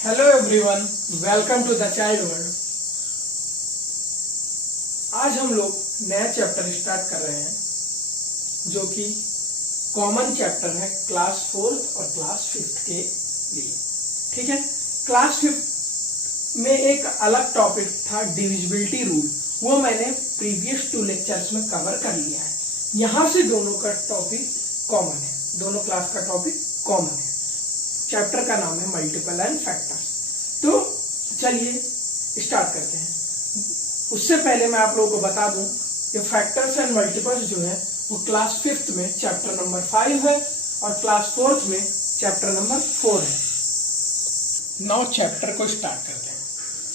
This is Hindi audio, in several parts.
Hello everyone, welcome to the child world. आज हम लोग नया चैप्टर स्टार्ट कर रहे हैं जो कि कॉमन चैप्टर है क्लास 4th और क्लास 5th के लिए। ठीक है, क्लास 5th में एक अलग टॉपिक था डिविजिबिलिटी रूल, वो मैंने प्रीवियस 2 लेक्चर्स में कवर कर लिया है। यहां से दोनों का टॉपिक कॉमन है, दोनों क्लास का टॉपिक कॉमन है। चैप्टर का नाम है मल्टीपल एंड फैक्टर्स। तो चलिए स्टार्ट करते हैं। उससे पहले मैं आप लोगों को बता दूं कि फैक्टर्स एंड मल्टीपल्स जो है वो क्लास 5th में चैप्टर नंबर 5 है और क्लास 4th में चैप्टर नंबर 4 है। नाउ चैप्टर को स्टार्ट करते हैं,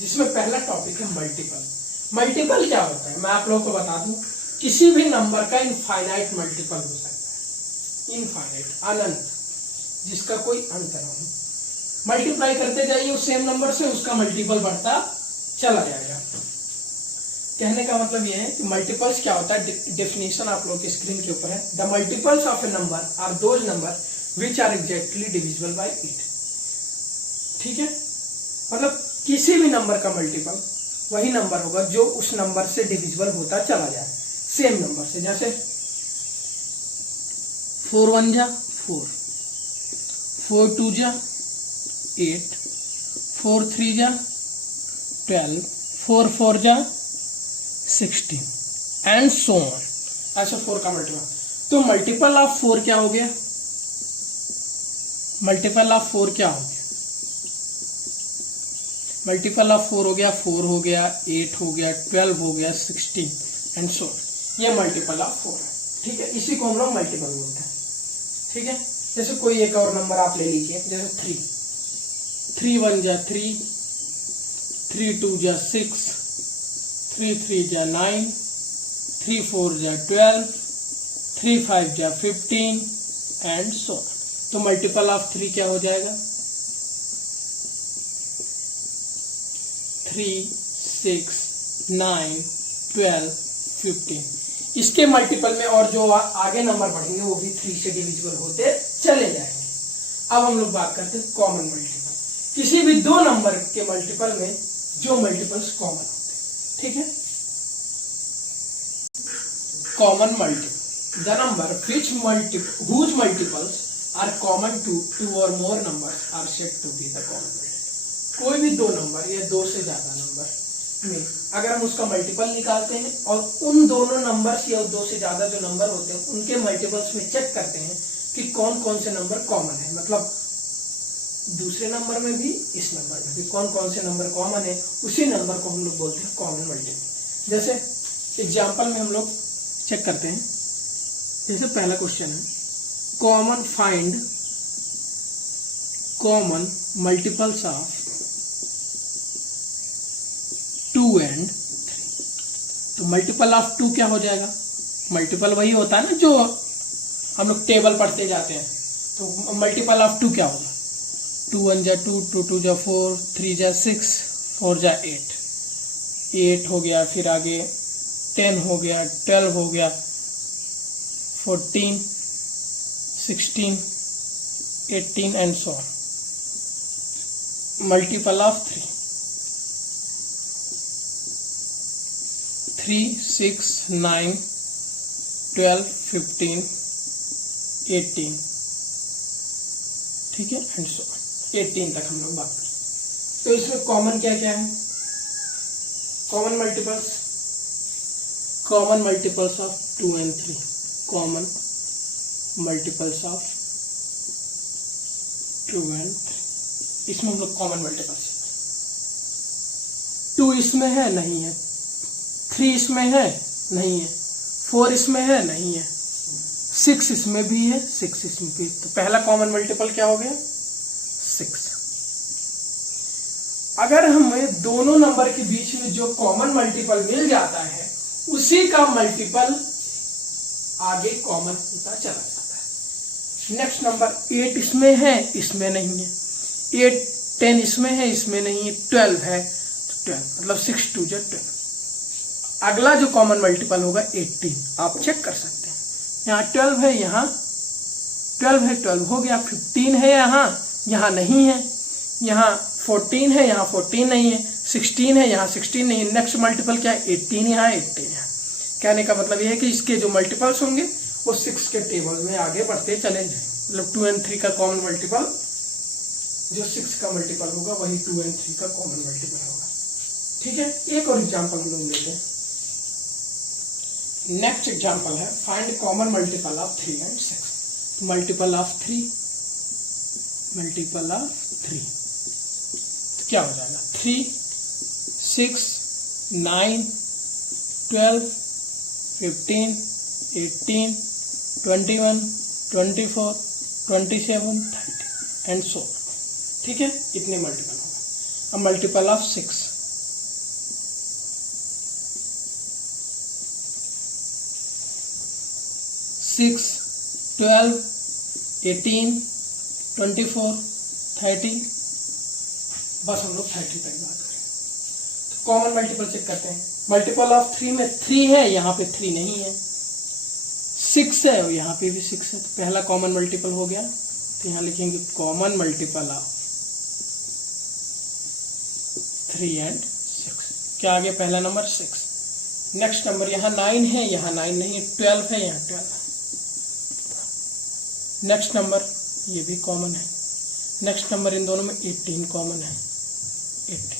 जिसमें पहला टॉपिक है मल्टीपल। मल्टीपल क्या होता है मैं आप लोगों को बता दूं, किसी भी नंबर का इनफाइनाइट मल्टीपल हो सकता है। इनफाइनाइट, अनंत, जिसका कोई अंत ना हो। मल्टीप्लाई करते जाइए उस सेम नंबर से, उसका मल्टीपल बढ़ता चला जाएगा। कहने का मतलब यह है कि मल्टीपल्स क्या होता है, डेफिनेशन आप लोगों की स्क्रीन के ऊपर है। The multiples of a number are those numbers which are exactly divisible by it. ठीक है, मतलब किसी भी नंबर का मल्टीपल वही नंबर होगा जो उस नंबर से डिविजिबल होता चला जाए, सेम नंबर से। जैसे 4 1 जा 4, 4 2 जा 8, 4 3 जा 12, 4 4 जा 16 एंड सो ऑन। ऐसे 4 का मल्टीपल। तो मल्टीपल ऑफ 4 क्या हो गया? मल्टीपल ऑफ 4 क्या हो गया? मल्टीपल ऑफ 4 हो गया 4 हो गया, 8 हो गया, 12 हो गया, 16 एंड सो ऑन। ये मल्टीपल ऑफ 4 है। ठीक है, इसी को हम लोग मल्टीपल बोलते हैं। ठीक है, जैसे कोई एक और नंबर आप ले लीजिए, जैसे 3, 3 1 जा 3, 3 2 जा 6, 3 3 जा 9, 3 4 जा 12, 3 5 जा 15 एंड सो ऑन। तो मल्टीपल ऑफ 3 क्या हो जाएगा? 3 6 9 12 15। इसके मल्टीपल में और जो आगे नंबर बढ़ेंगे वो भी 3 से डिविजिबल होते चले जाएंगे। अब हम लोग बात करते हैं कॉमन मल्टीपल। किसी भी दो नंबर के मल्टीपल में जो मल्टीपल्स कॉमन होते हैं। ठीक है, common multiple, the number whose multiples are common to 2 or more numbers are said to be the common multiple। कोई भी दो नंबर या दो से ज्यादा नंबर में अगर हम उसका मल्टीपल निकालते हैं और उन दोनों नंबर्स या दो से ज्यादा जो नंबर होते हैं उनके मल्टीपल्स में चेक करते हैं कि कौन कौन से नंबर कॉमन है, मतलब दूसरे नंबर में भी इस नंबर में भी कौन कौन से नंबर कॉमन है, उसी नंबर को हम लोग बोलते हैं कॉमन मल्टीपल। जैसे एग्जाम्पल में हम लोग चेक करते हैं। जैसे पहला क्वेश्चन है, common find common multiples of 2 and 3। तो मल्टीपल ऑफ 2 क्या हो जाएगा? मल्टीपल वही होता है ना जो हम लोग टेबल पढ़ते जाते हैं। तो मल्टीपल ऑफ 2 क्या होगा? 2 1 जा 2, 2 2 जा 4, 3 जा 6, 4 जा 8, 8 हो गया, फिर आगे 10 हो गया, 12 हो गया, 14 16 18 and so on. Multiple of 3 6 9 12 15 18। ठीक है, एंड सो 18 तक हम लोग बात करें। तो इसमें कॉमन क्या क्या है? Common multiples of 2 and 3, common multiples of 2 and 3। इसमें हम लोग कॉमन मल्टीपल्स, 2 इसमें है नहीं है, 3 इसमें है नहीं है, 4 इसमें है नहीं है, 6 इसमें भी है, 6 इसमें भी। तो पहला कॉमन मल्टीपल क्या हो गया? 6। अगर हमें दोनों नंबर के बीच में जो कॉमन मल्टीपल मिल जाता है उसी का मल्टीपल आगे कॉमन होता चला जाता है। नेक्स्ट नंबर 8 इसमें है, इसमें नहीं है, 8 10 इसमें है, इसमें नहीं है, 12 है तो 12, मतलब 6 2 जा 12। अगला जो कॉमन मल्टीपल होगा 18, आप चेक कर सकते हैं। यहाँ 12 है, यहाँ 12 है, 12 हो गया, 15 है, यहाँ नहीं है, यहाँ 14 है, यहाँ 14 नहीं है, 16 है, यहाँ 16 नहीं है, नेक्स्ट मल्टीपल क्या है 18, यहाँ 18 है। कहने का मतलब यह है कि इसके जो मल्टीपल्स होंगे वो 6 के टेबल में आगे बढ़ते चले जाएंगे। मतलब 2 और 3 का कॉमन मल्टीपल जो 6 का मल्टीपल होगा वही 2 और 3 का कॉमन मल्टीपल होगा। ठीक है, एक और एग्जांपल हम लोग लेते हैं। नेक्स्ट एग्जांपल है फाइंड कॉमन मल्टीपल ऑफ 3 और 6। मल्टीपल ऑफ 3 तो क्या हो जाएगा 3, 6, 9, 12, 15, 18, 21, 24, 27, 30 एंड सो। ठीक है, इतने मल्टीपल होगा। अब मल्टीपल ऑफ 6, 6, 12, 18, 24, 30, बस हम लोग 30 तक बात करें। तो कॉमन मल्टीपल चेक करते हैं। मल्टीपल ऑफ 3 में 3 है, यहाँ पे 3 नहीं है, 6 है और यहाँ पे भी 6 है, तो पहला कॉमन मल्टीपल हो गया। तो यहाँ लिखेंगे कॉमन मल्टीपल ऑफ 3 और 6। क्या आ गया पहला नंबर 6। नेक्स्ट नंबर यहाँ 9 है, यहाँ 9 नहीं है, 12 है, यहाँ 12 है। नेक्स्ट नंबर ये भी कॉमन है। नेक्स्ट नंबर इन दोनों में 18 कॉमन है, 18।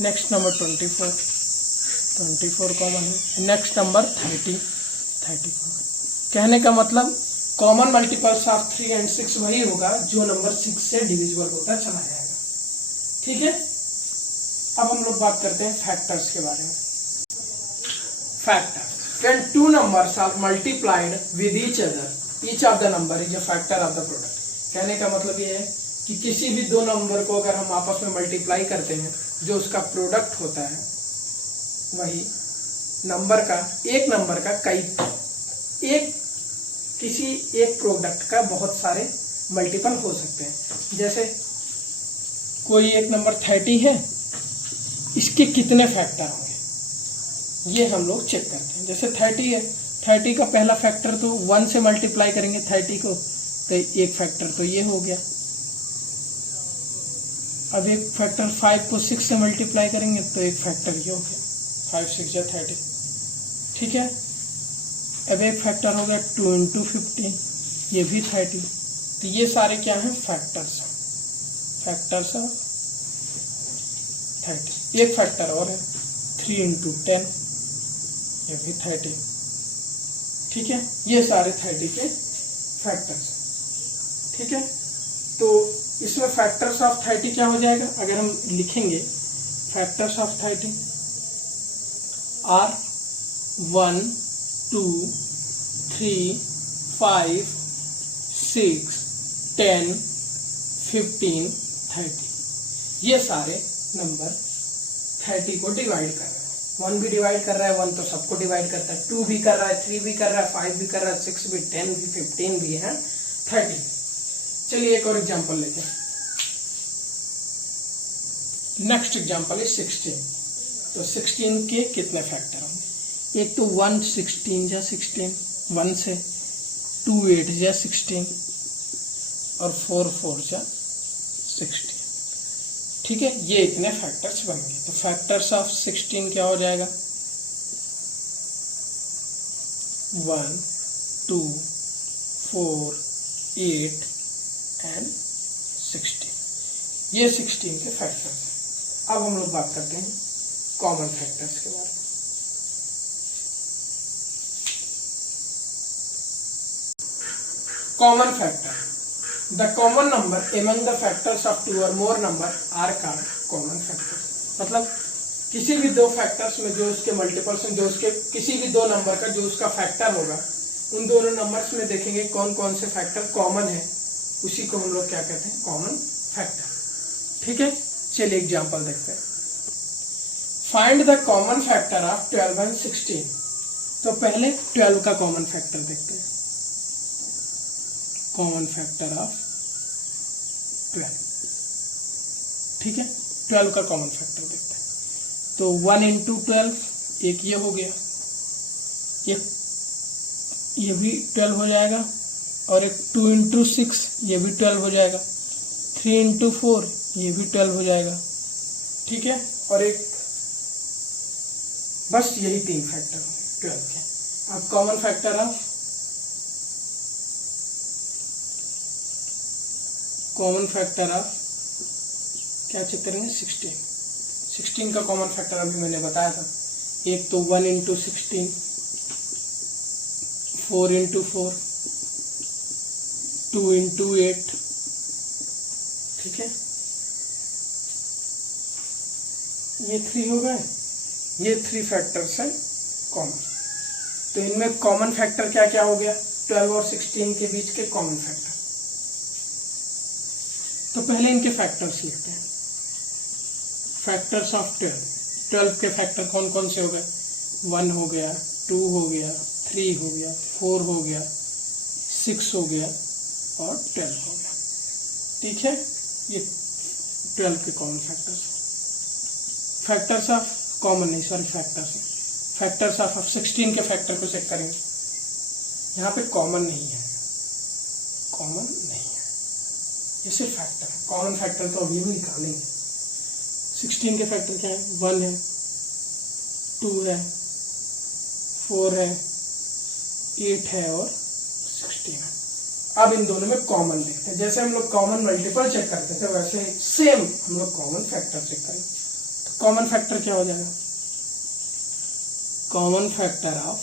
नेक्स्ट नंबर 24 कॉमन है। Next number 30 common. कहने का मतलब कॉमन मल्टीपल्स ऑफ 3 और 6 वही होगा जो नंबर 6 से डिविजिबल होता चला जाएगा। ठीक है, अब हम लोग बात करते हैं फैक्टर्स के बारे में। Factor, when two numbers are multiplied with each of the number is a factor of the product। कहने का मतलब ये है कि किसी भी दो नंबर को अगर हम आपस में मल्टीप्लाई करते हैं, जो उसका प्रोडक्ट होता है वही नंबर का, एक नंबर का किसी एक प्रोडक्ट का बहुत सारे मल्टीपल हो सकते हैं। जैसे कोई एक नंबर 30 है, इसके कितने फैक्टर होंगे ये हम लोग चेक करते हैं। जैसे 30 है, 30 का पहला फैक्टर तो 1 से मल्टीप्लाई करेंगे 30 को, तो एक फैक्टर तो ये हो गया। अब एक फैक्टर 5 को 6 से मल्टीप्लाई करेंगे तो एक फैक्टर ये हो गया, 5 6 या 30। ठीक है, अब एक फैक्टर हो गया 2 × 15, ये भी 30। तो ये सारे क्या हैं फैक्टर्स ऑफ 30। एक फैक्टर और है 3 × 10, ये भी 30। ठीक है, ये सारे 30 के फैक्टर्स। ठीक है, तो इसमें फैक्टर्स ऑफ 30 क्या हो जाएगा, अगर हम लिखेंगे फैक्टर्स ऑफ 30 आर 1, 2, 3, 5, 6, 10, 15, 30। ये सारे नंबर 30 को डिवाइड कर रहे हैं। 1 भी डिवाइड कर रहा है, 1 तो सबको डिवाइड करता है, 2 भी कर रहा है, 3 भी कर रहा है, 5 भी कर रहा है, 6 भी, 10 भी, 15 भी है, 30। चलिए एक और एग्जांपल लेते हैं। नेक्स्ट एग्जांपल है 16। तो 16 के कितने फैक्टर होंगे, एक तो 1 16 या 16, 1 से 2 8 या 16 और 4 4 या 16। ठीक है, ये इतने फैक्टर्स बन गए। तो फैक्टर्स ऑफ 16 क्या हो जाएगा 1, 2, 4, 8 एंड 16। ये 16 के फैक्टर्स हैं। अब हम लोग बात करते हैं कॉमन फैक्टर्स के बारे में। Common factor, the common number among the factors of 2 or more number are called common factors। मतलब किसी भी दो फैक्टर्स में जो उसके मल्टीपल्स हैं, जो उसके किसी भी दो नंबर का जो उसका फैक्टर होगा, उन दोनों नंबर्स में देखेंगे कौन कौन से फैक्टर कॉमन है, उसी को हम लोग क्या कहते हैं कॉमन फैक्टर। ठीक है, चलिए एग्जांपल देखते हैं। Find the common factor of 12 और 16। तो पहले 12 का कॉमन फैक्टर देखते हैं। Common factor of 12। ठीक है, 12 का कॉमन फैक्टर देखते हैं। तो 1 × 12 एक ये हो गया, एक ये भी 12 हो जाएगा, और एक 2 × 6 ये भी 12 हो जाएगा, 3 इंटू 4 ये भी 12 हो जाएगा। ठीक है, और एक बस यही 3 फैक्टर होंगे 12 के। अब कॉमन फैक्टर ऑफ क्या चेक करेंगे 16 का कॉमन फैक्टर अभी मैंने बताया था। एक तो 1 इंटू 16, 4 इंटू 4, 2 इंटू 8। ठीक है, ये 3 हो गए, ये 3 फैक्टर्स हैं कॉमन। तो इनमें कॉमन फैक्टर क्या क्या हो गया, 12 और 16 के बीच के कॉमन फैक्टर। तो पहले इनके फैक्टर्स लिखते हैं। फैक्टर्स ऑफ 12 के फैक्टर कौन कौन से हो गए, 1 हो गया, 2 हो गया, 3 हो गया, 4 हो गया, 6 हो गया और 12 हो गया। ठीक है, ये 12 के common factors. Factors of common नहीं, सॉरी फैक्टर्स ऑफ 16 के फैक्टर को चेक करेंगे। यहाँ पे कॉमन नहीं है, ये सिर्फ फैक्टर है। कॉमन फैक्टर तो अभी हम निकालेंगे। 16 के फैक्टर क्या है, 1 है, 2 है, 4 है, 8 है और 16 है। अब इन दोनों में कॉमन देखते हैं। जैसे हम लोग कॉमन मल्टीपल चेक करते थे वैसे सेम हम लोग कॉमन फैक्टर चेक करेंगे। तो कॉमन फैक्टर क्या हो जाएगा, common factor of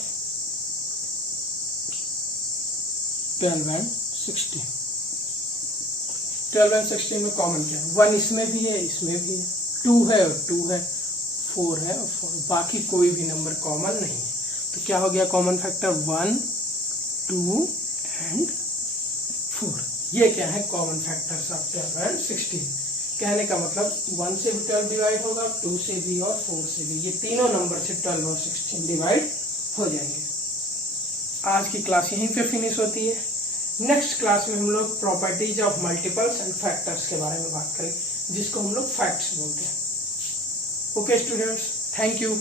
12 and 16। 12 and 16 में कॉमन क्या है, 1 इसमें भी है, इसमें भी है, 2 है और 2 है, 4 है और 4, बाकी कोई भी नंबर कॉमन नहीं है। तो क्या हो गया कॉमन फैक्टर, 1, 2 एंड 4। ये क्या है कॉमन फैक्टर्स ऑफ 12 एंड 16। कहने का मतलब 1 से भी 12 डिवाइड होगा, 2 से भी और 4 से भी, ये तीनों नंबर से 12 और 16 डिवाइड हो जाएंगे। आज की क्लास यहीं पे फिनिश होती है। नेक्स्ट क्लास में हम लोग properties of multiples and factors के बारे में बात करें, जिसको हम लोग फैक्ट्स बोलते हैं। Okay students, thank you.